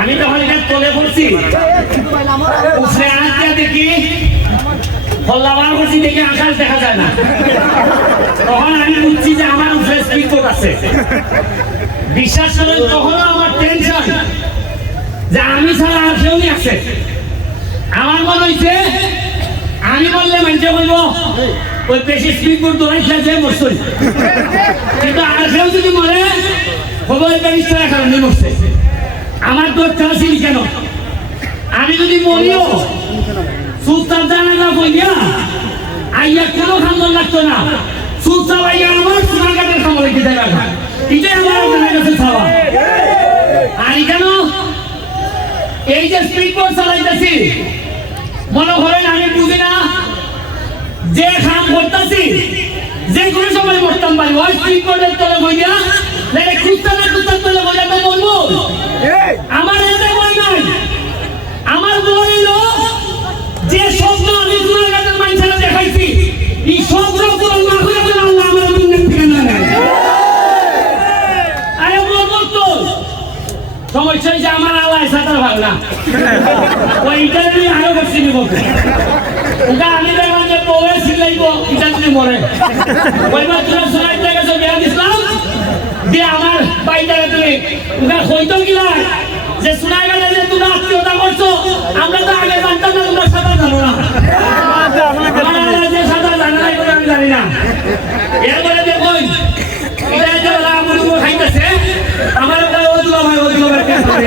আমি তখন এটা তলে পড়ছি। দেখি করছি, দেখি আকাশ দেখা যায় না। তখন আমি যে আমার বিশ্বাস আমার টেনশন যে আমি আমার মনে হইছে, আমি বললে মানছে বলব, ওই বেশি স্পিড করে দৌড়াইছে যে কিন্তু আর কেউ যদি মরে আমার দরকার আছিল কেন? আমি যদি মরিও সুস্তার জানা না বইয়া, আইয়া কোনো খান্দন লাগতো না। সুস্তা ভাইয়া আমার সোনাঘাটের খামো রেখে। দেয় এটাই আমার আপনার কাছে খাওয়া আর কেন এই যে স্পিড বোর্ড চালাইতেছি, মনে করেন আমি বুঝি না যে খাম করতেছি, যে কোনো সময় মরতাম পারি ওই স্পিড বোর্ডের তলে বইয়া, নাহলে খুঁজতে না খুঁজতে তলে বইয়া তো বলব আমার এতে বই নাই আমার বই হলো যে স্বপ্ন আমি গুণাগাতের মানুষেরা দেখাইছি এই স্বপ্ন পূরণ না হয়ে গেলে আল্লাহ আমার দুনিয়া থেকে না নেয় আরে বলব তো সমস্যা হয়েছে আমার আল্লাহ সাঁতার ভালো না ওই ইন্টারভিউ আরও করছি নিব ওটা আমি দেখলাম যে বউয়ে শিখাইব ইন্টারভিউ মরে ওইবার তোরা থেকে সব বিয়া দিছিলাম দিয়ে আমার বাইটারে তুমি ওটা হইতো কিনা যে শোনা গেলে যে তোমরা আত্মীয়তা করছ আমরা তো আগে জানতাম না তোমরা সাঁতার জানো না আমার আল্লাহ যে সাঁতার জানে না এগুলো আমি জানি না এরপরে দেখুন এটা যে রামুলু খাইতেছে আমার একটা ওদুলো ভাই ওদুলো ভাই কেন করে?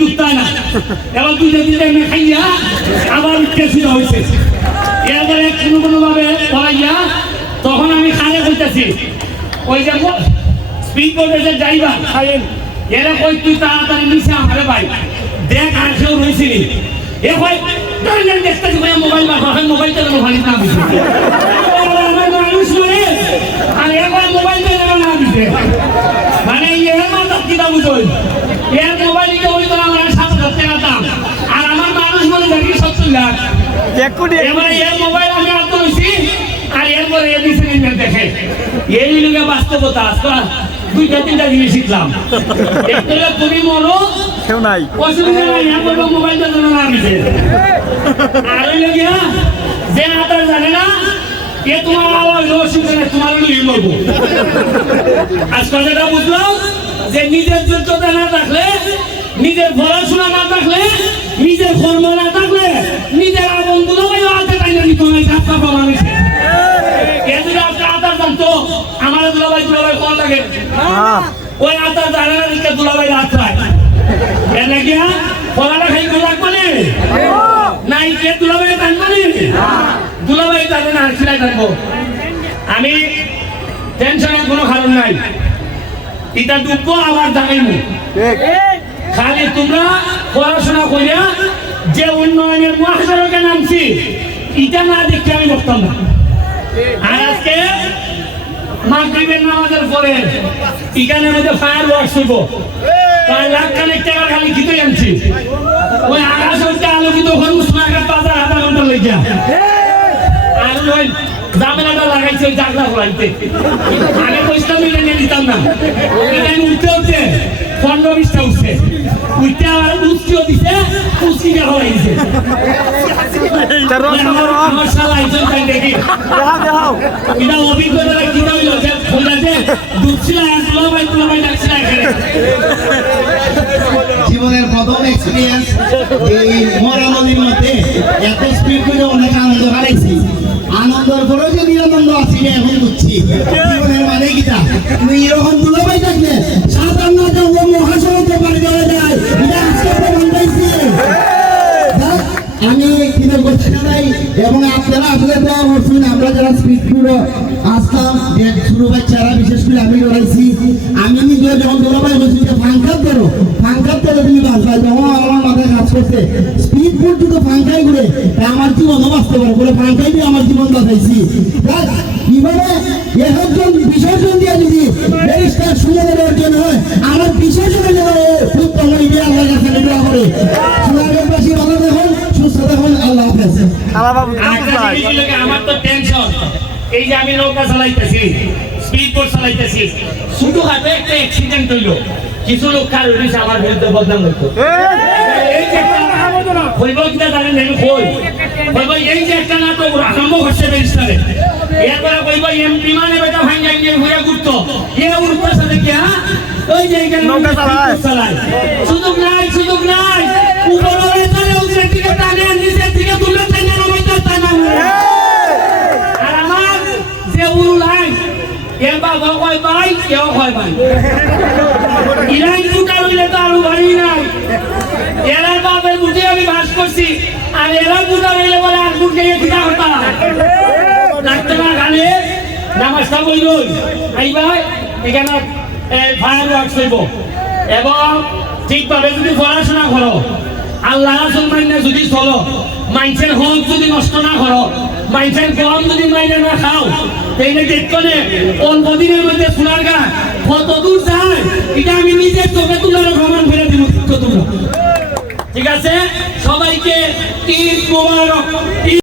তুমি ডুবতা না এবার দুইটা দুইটা এমনি খাইয়া আবার উঠতে হয়েছে এরপরে কোনো কোনো ভাবে পড়াইয়া তখন আমি খানে হইতেছি ওই যে স্পিড যে ড্রাইভার এরা কই তুই তাড়াতাড়ি নিচে আমারে ভাই দেখ আর কেউ রয়েছিলি এ ভাই দাঁড়িয়ে দেখতেছি ভাই মোবাইল বার হয় মোবাইল চালানো ভালো না বুঝি আর একবার মোবাইল চালানো না বুঝে মানে এর মাথা কিনা এর মোবাইল দিকে ওই তো আমার সাত হাজার টাকা দাম আর আমার মানুষ বলে দেখি সত্তর লাখ এবারে এর মোবাইল আমি আনতে হয়েছি আর এরপরে এ দিছে নিয়ে দেখে। এই লোকে বাস্তবতা আজকে দুইটা তিনটা জিনিস শিখলাম। একটা হলো তুমি মরো। কেউ নাই। অসুবিধা নাই না বলব মোবাইলটা যেন না দিছে আর ওই লোকে যে আতার জানে না এ তোমার আওয়াজ অসুবিধা নেই তোমার নিয়ে মরবো আজ কথাটা বুঝলাম যে নিজের যোগ্যতা না থাকলে নিজের পড়াশোনা না থাকলে ওই আতার জানে না দিকে দুলাভাই রাত রায়। এর লাগিয়া পড়াটা খাই নাই কে দুলাভাই জানব না দুলাভাই জানে না জানব আমি টেনশনের কোনো কারণ নাই। এটা ডুববো আবার জানাইবো ঠিক। খালি তোমরা পড়াশোনা করিয়া যে উন্নয়নের মহাসড়কে নামছি এটা না দেখতে আমি না আর আজকে মাগরিবের নামাজের পরে এখানে মধ্যে ফায়ার ওয়ার্কস হইব প্রায় লাখ খানিক টাকা খালি খিতে আনছি। ওই আকাশ হইতে আলোকিত হল উসমানঘাট বাজার আধা ঘণ্টা লেগে আর ওই জামেলাটা লাগাইছে ওই জাগলা ফলাইতে আগে পয়সা মিলে নিয়ে দিতাম না। এটা উঠতে উঠতে পনেরো বিশটা উঠছে। উঠতে আবার উঠতেও দিছে উচিটা হয়ে গেছে আমার আমার শালা একজন দেখি। দেখাও দেখাও। এটা অভিজ্ঞতা জীবনের প্রথম এক্সপিরিয়েন্স এই মরা নদীর মধ্যে এত স্পিড করে অনেক আনন্দ হারাইছি। আনন্দের পরেও যে নিরানন্দ আছি না এখন বুঝছি। জীবনের মানে কিটা? তুমি এরকম দুলো পাই থাকলে সাঁতার না জানলে মহাসড়কে পাড়ি দেওয়া যায় আজকে প্রমাণ পাইছি। যাক, আমি কৃতজ্ঞ জানাই এবং আপনারা আসলে করছেন আমরা যারা স্পিড যে ছোট বাচ্চারা বিশেষ করে আমি রয়েছি। আমি নিজে যখন দোলাভাই বলছি যে ফাঙ্কার ধরো ফাঙ্কার ধরে তুমি বাঁচবা যখন আমার মাথায় কাজ করছে। স্পিড পর্যন্ত ফাঙ্কাই ঘুরে তাই আমার জীবনও বাঁচতে পারো বলে ফাঙ্কাই দিয়ে আমার জীবন বাঁচাইছি। কীভাবে একজন বিসর্জন দিয়ে যদি ব্যারিস্টার সুযোগের অর্জন হয় আমার বিসর্জনে যেন উত্তম হইবে আল্লাহ কাছে নির্বাহ করে। সোনারগাঁওবাসী ভালো দেখুন সুস্থ দেখুন আল্লাহ হাফেজ। কি, আমার তো টেনশন এই যে আমি নৌকা চালাইতেছি স্পিড বোট চালাইতেছি শুধু হাতে একটা অ্যাক্সিডেন্ট হইল। কিছু লোক কার হইছে আমার বিরুদ্ধে বদনাম হইতো এই যে একটা হইব কিনা জানেন আমি কই? হইব এই যে একটা নাটক আরম্ভ এরপরে কইব এমপি মানে বেটা যাই নিয়ে ঘুরে ঘুরতো। এ উঠতে সাথে কি হ্যাঁ? ওই যে নৌকা চালায়। চালায়। সুযোগ নাই সুযোগ এরা ফুটা বলে আর বুঝে কিনা হতা লাগতো না। গানে নামাজটা বই রই। আইবা, এখানে ফায়ার এবং ঠিকভাবে যদি পড়াশোনা করো, আল্লাহ রাসুল মাইনে যদি চলো মাইন্সের হক যদি নষ্ট না করো মাইন্সের গম যদি মাইনে না খাও, তাইলে দেখনে অল্প দিনের মধ্যে সোনার গা কত দূর যায়, এটা আমি নিজের চোখে তুলে ভ্রমণ ফিরে দিব তোমরা। ঠিক আছে? সবাইকে ঈদ মোবারক।